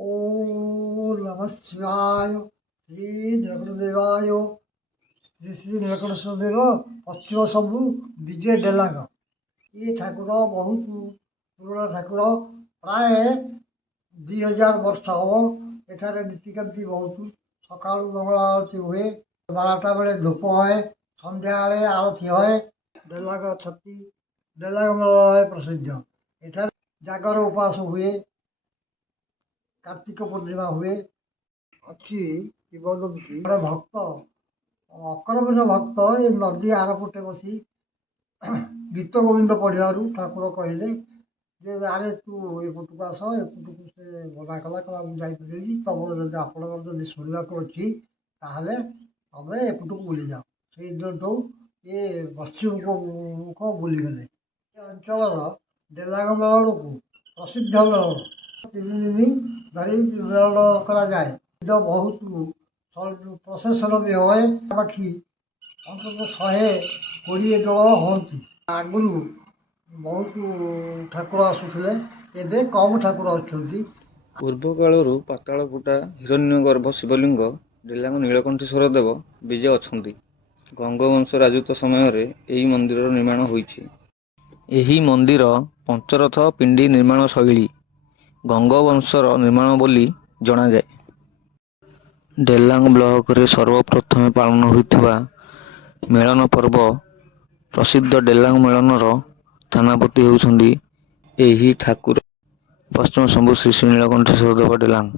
ओम नमः शिवाय श्री नीलकंठदेवाय श्री श्री नीलकंठेश्वर पश्चिम शंभु विजय डेलांग ये ठाकुर बहुत पुराना ठाकुर प्राय 2000 वर्ष हम एठारे नीतिकांति बहुत सका मंगला आरती हुए 12टा बेले धूप है सन्ध्या आरती है डेलांग छती डेलांग मेला प्रसिद्ध एठारे जागर उपास हुए कार्तिक पूर्णिमा हुए अच्छी किंवदंती बड़े भक्त अकरमीन भक्त ये नदी आरपटे बसी गीत गोविंद पढ़ियारू ठाकुर कहले जे अरे तू एपटू आस एपटू से मना कला कला मुझे तुम जब आप शुणा अच्छी ताहले तमें एपटू बुली जाओ से दिन ये पश्चिम मुख बुलीगले अंचल डेलांग मेलन को प्रसिद्ध मेलन 3 दिन धरी मेलन कराए बहुत प्रसेसन भी हुए पाखी अंत 120 दल हमें आगुरी बहुत ठाकुर आसुले एवं कम ठाकुर अच्छा पूर्व कालरू पाताल फुटा हिरण्यगर्भ शिवलिंग डेलांग नीलकंठेश्वर देव विजय अछंती गंगवंश राजत्व समय यही मंदिर निर्माण होईछि। एही मंदिर पंचरथ पिंडी निर्माण शैली गंगवंशर निर्माण बोली जना जाए। डेलांग ब्लॉक रे सर्वप्रथम पालन होइथिबा मेलन पर्व प्रसिद्ध डेलांग मेलनर थानापति होउछंदी एही ठाकुर पश्चिम शंभु श्री श्री नीलकंठेश्वर देव डेलांग।